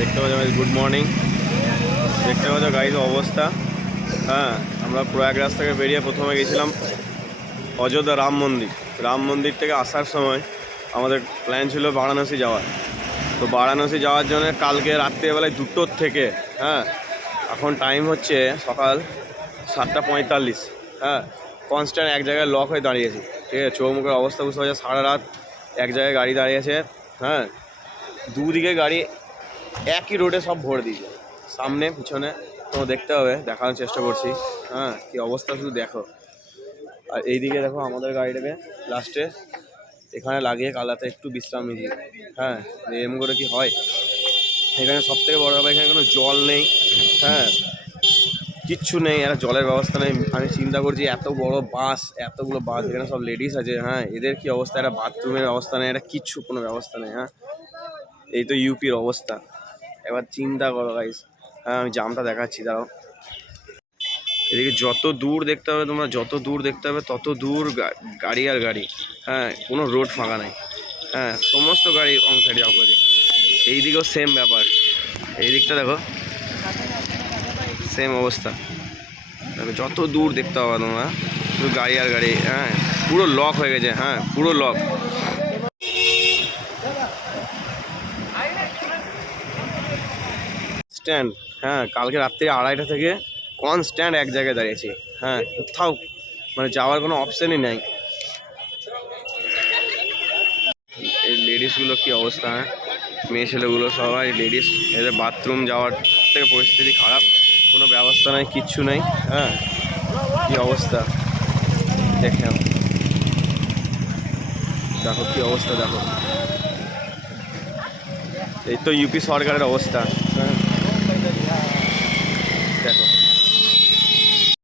দেখতে পাচ্ছ good morning. দেখতে পাচ্ছ গাড়ির অবস্থা। হ্যাঁ, আমরা প্রয়াগরাজ থেকে বেরিয়ে প্রথমে গেছিলাম অযোধ্যা রাম মন্দির থেকে আসার সময় আমাদের প্ল্যান ছিল বারাণসী যাওয়ার। তো বারাণসী যাওয়ার জন্য কালকে রাত্রিবেলায় 2টোর থেকে এখন টাইম হচ্ছে সকাল 7:45। হ্যাঁ, কনস্ট্যান্ট এক জায়গায় লক হয়ে দাঁড়িয়েছি। ঠিক আছে, চৌমুখের অবস্থা বুঝতে পারছে, সারা রাত এক জায়গায় গাড়ি দাঁড়িয়েছে। হ্যাঁ, দুদিকে গাড়ি একই রোডে সব ভরে দিয়েছে, সামনে পিছনে। তো দেখতে হবে, দেখানোর চেষ্টা করছি। হ্যাঁ, কি অবস্থা শুধু দেখো। আর এইদিকে দেখো আমাদের গাড়িটাকে লাস্টে এখানে লাগিয়ে কালাতে একটু বিশ্রাম নিয়েছি। হ্যাঁ, এরম করে কি হয়? এখানে সব থেকে বড় ব্যাপার, এখানে কোনো জল নেই। হ্যাঁ, কিচ্ছু নেই, একটা জলের ব্যবস্থা নেই। আমি চিন্তা করছি এতগুলো বাস এখানে সব লেডিস আছে। হ্যাঁ, এদের কি অবস্থা? একটা বাথরুমের ব্যবস্থা নেই, একটা কিচ্ছু কোনো ব্যবস্থা নেই। হ্যাঁ, এই তো ইউপির অবস্থা। এবার চিন্তা করো গাইস। হ্যাঁ, আমি জামটা দেখাচ্ছি, দাঁড়াও। এদিকে যত দূর দেখতে হবে তোমরা, যত দূর দেখতে হবে তত দূর গাড়ি আর গাড়ি। হ্যাঁ, কোনো রোড ফাঁকা নাই। হ্যাঁ, সমস্ত গাড়ি অন সাইডে অফ আছে। এইদিকেও সেম ব্যাপার, এই দিকটা দেখো সেম অবস্থা। দেখো যত দূর দেখতে হবে তোমরা শুধু গাড়ি আর গাড়ি। হ্যাঁ, পুরো লক হয়ে গেছে। হ্যাঁ, পুরো লক। স্ট্যান্ড, হ্যাঁ, কালকে রাত্রি 2:30 থেকে কনস্ট্যান্ট এক জায়গায় দাঁড়িয়েছি। হ্যাঁ, কোথাও মানে যাওয়ার কোনো অপশানই নেই। এই লেডিসগুলো কি অবস্থা! হ্যাঁ, মেয়ে ছেলেগুলো সবাই লেডিস, এদের বাথরুম যাওয়ার থেকে পরিস্থিতি খারাপ, কোনো ব্যবস্থা নেই, কিচ্ছু নেই। হ্যাঁ, কি অবস্থা দেখে দেখো, কি অবস্থা দেখো। এই তো ইউপি সরকারের অবস্থা। হ্যাঁ।